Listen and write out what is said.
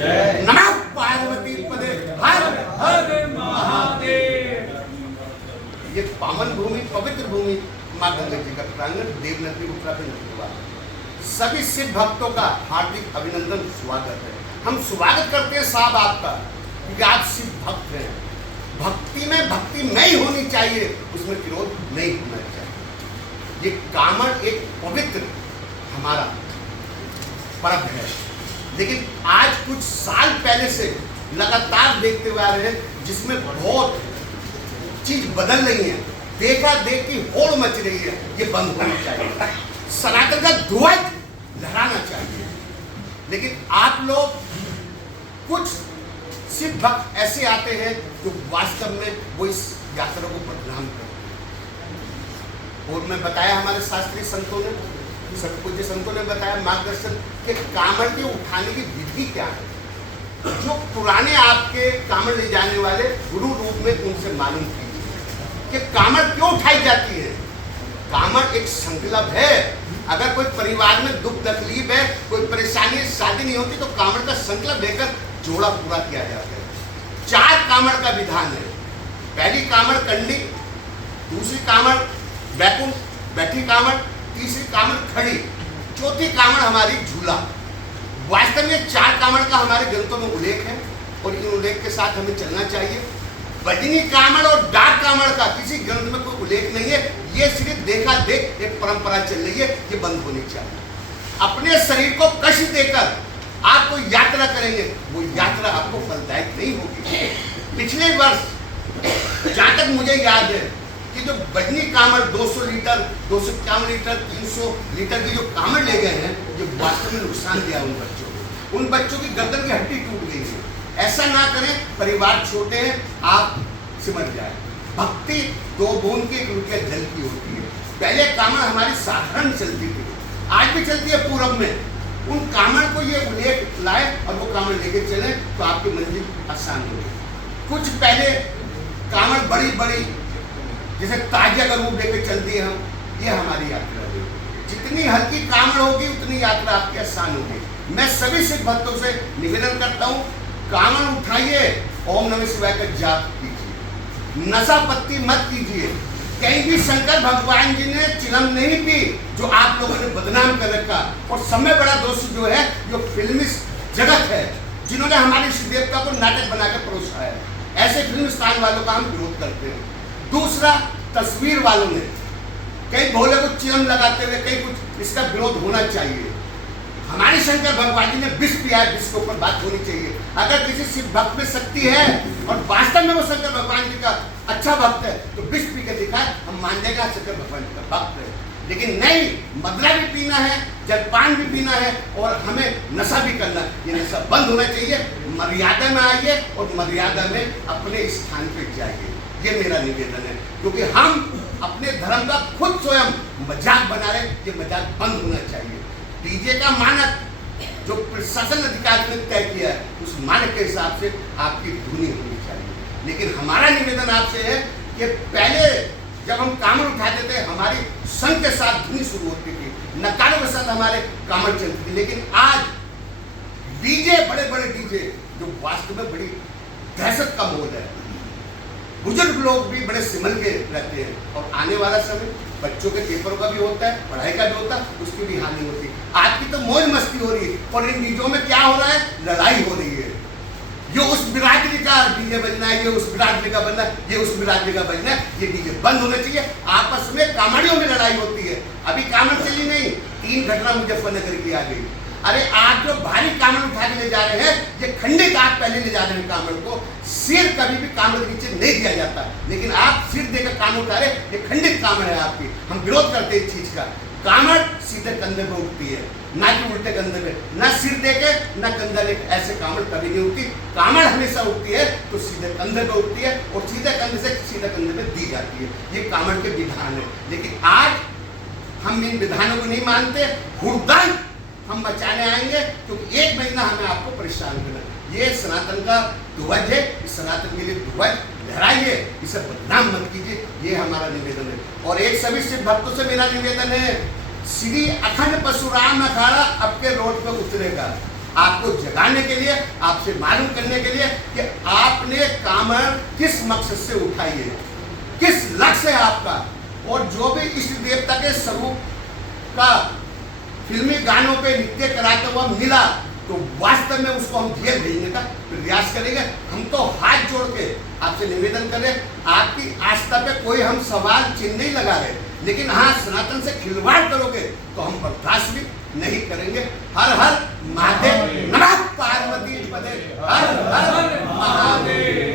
नमः पार्वती पदे हर हर महादेव। ये पावन भूमि, पवित्र भूमि मां गंगा जी का प्रांगण, देवनगरी उत्तराखंड हुआ। सभी शिव भक्तों का हार्दिक अभिनंदन, स्वागत है। हम स्वागत करते हैं साहब आपका, क्योंकि आप शिव भक्त हैं। भक्ति में भक्ति नहीं होनी चाहिए, उसमें विरोध नहीं होना चाहिए। ये कामड़ एक पवित्र हमारा पर्व है, लेकिन आज कुछ साल पहले से लगातार देखते हुए आ रहे हैं, जिसमें बहुत चीज बदल रही है। देखा देख की होड़ मच रही है, ये बंद होना चाहिए। सनातन का ध्वज लहराना चाहिए। लेकिन आप लोग कुछ शिव भक्त ऐसे आते हैं जो वास्तव में वो इस यात्रा को बदनाम करते हैं। और मैं बताया, हमारे शास्त्रीय संतों ने, सब पूज्य संतों ने बताया मार्गदर्शन कि कामड़ के उठाने की विधि क्या है। जो पुराने आपके कामड़ ले जाने वाले गुरु रूप में उनसे मालूम कीजिए कि कामड़ क्यों उठाई जाती है। कामड़ एक संकल्प है। अगर कोई परिवार में दुख तकलीफ है, कोई परेशानी है, शादी नहीं होती, तो कामड़ का संकल्प लेकर जोड़ा पूरा किया जाता है। 4 कामड़ का विधान है। पहली कामड़ कंडी, दूसरी कामड़ बैकुंठ बैठी कामड़, तीसरी कामड़ खड़ी, चौथी कामड़ हमारी झूला। वास्तव में 4 कामड़ का हमारे ग्रंथों में उल्लेख है और इन उल्लेख के साथ हमें चलना चाहिए। बजनी कामड़ और डाक कामड़ का किसी ग्रंथ में कोई उल्लेख नहीं है। ये सिर्फ देखा देख एक परंपरा चल रही है, ये बंद होनी चाहिए। अपने शरीर को कष्ट देकर आप कोई यात्रा करेंगे, वो यात्रा आपको फलदायक नहीं होगी। पिछले वर्ष जहां तक मुझे याद है कि जो बजनी कामड़ 200 लीटर, 251 लीटर, 300 लीटर की जो कामड़ ले गए हैं, ये वास्तव में नुकसान दिया उन बच्चों को। उन बच्चों की गर्दन की हड्डी टूट गई है। ऐसा ना करें, परिवार छोटे हैं, आप सिमट जाए। भक्ति 2 बूंद की 1 लुटिया जल की होती है। पहले कामड़ हमारी साधारण चलती थी, आज भी चलती है पूरब में। उन कामड़ को ये उल्लेख लाए और वो कामड़ लेके चले तो आपकी मंजिल आसान होगी। कुछ पहले कामड़ बड़ी बड़ी जैसे ताजिया का रूप लेके चलती है हम, ये हमारी यात्रा है। जितनी हल्की कामड़ होगी उतनी यात्रा आपकी आसान होगी। मैं सभी सिख भक्तों से निवेदन करता हूँ, कामड़ उठाइए, ओम नमः शिवाय का जाप कीजिए, नशा पत्ती मत कीजिए। कहीं भी शंकर भगवान जी ने चिलम नहीं पी, जो आप लोगों ने बदनाम कर रखा। और सबसे बड़ा दोष जो है, जो फिल्मी जगत है, जिन्होंने हमारे इष्ट देवता को नाटक बना के परोसा है। ऐसे फिल्म स्थान वालों का हम विरोध करते हैं। दूसरा, तस्वीर वालों ने कई भोले को चिलम लगाते हुए कहीं कुछ, इसका विरोध होना चाहिए। हमारे शंकर भगवान जी ने विष पिया है, विष के ऊपर बात होनी चाहिए। अगर किसी शिव भक्त में शक्ति है और वास्तव में वो शंकर भगवान जी का अच्छा भक्त है, तो विष पी के दिखाए, हम मान लेगा शंकर भगवान जी का भक्त है। लेकिन नहीं, मदरा भी पीना है, जलपान भी पीना है और हमें नशा भी करना है। ये नशा बंद होना चाहिए। मर्यादा में आइए और मर्यादा में अपने स्थान पर जाइए, ये मेरा निवेदन है। क्योंकि हम अपने धर्म का खुद स्वयं मजाक बना रहे, ये मजाक बंद होना चाहिए। डीजे का मानक जो प्रशासन अधिकारी ने तय किया है, उस मानक के हिसाब से आपकी धुनी होनी चाहिए। लेकिन हमारा निवेदन आपसे है कि पहले जब हम कामड़ उठाते थे, हमारी संघ के साथ धुनी शुरू होती थी, नकारों के साथ हमारे कामड़ चलती थी। लेकिन आज डीजे, बड़े बड़े डीजे, जो वास्तव में बड़ी दहशत का माहौल है। बुजुर्ग लोग भी बड़े सिमल के रहते हैं और आने वाला समय बच्चों के पेपरों का भी होता है, पढ़ाई का भी होता है, उसकी भी हानि होती है। आपकी तो मौज मस्ती हो रही है और इन डीजों में क्या हो रहा है, लड़ाई हो रही है। ये उस बिरादरी का डीजे बजना है, ये उस बिरादरी का बजना है, ये उस बिरादरी का बजना है। ये डीजे बंद होने चाहिए। आपस में कामड़ियों में लड़ाई होती है। अभी कामड़ चली नहीं, 3 घटना मुजफ्फरनगर की आ गई। अरे आप जो भारी कामड़ उठा के ले जा रहे हैं, ये खंडित आप पहले ले जा रहे हैं कामड़ को। सिर कभी भी कामड़ के नीचे नहीं दिया जाता, लेकिन आप सिर देकर कामड़ उठा रहे, ये खंडित कामड़ है आपकी। हम विरोध करते हैं इस चीज का। कामड़ सीधे कंधे पे उठती है, ना कि उल्टे कंधे पे, ना सिर देके ना कंधा लेके। ऐसे कामड़ कभी नहीं उठती। कामड़ हमेशा उठती है तो सीधे कंधे पे उठती है और सीधे कंधे से सीधे कंधे पे दी जाती है। ये कामड़ के विधान है। लेकिन आज हम इन विधानों को नहीं मानते। हुड़दंग हम बचाने आएंगे, क्योंकि 1 महीना हमें आपको परेशान करना। ये सनातन का ध्वज है, इस सनातन के लिए ध्वज लहराइए, इसे बदनाम मत कीजिए, ये हमारा निवेदन है। और एक सभी शिव भक्तों से मेरा निवेदन है, श्री अखंड परशुराम अखाड़ा आपके रोड पे उतरेगा। आपको जगाने के लिए, आपसे मालूम करने के लिए कि आपने कामर किस मकसद से उठाई है, किस लक्ष्य है आपका। और जो भी इष्ट देवता के स्वरूप का फिल्मी गानों पे नृत्य कराते हुआ मिला, तो वास्तव में उसको हम धीरे भेजने का प्रयास करेंगे। हम तो हाथ जोड़ के आपसे निवेदन करें, आपकी आस्था पे कोई हम सवाल चिन्ह नहीं लगा रहे, लेकिन हाँ सनातन से खिलवाड़ करोगे तो हम बर्दाश्त भी नहीं करेंगे। हर हर महादेव, नमः पार्वती पदे, हर हर महादेव।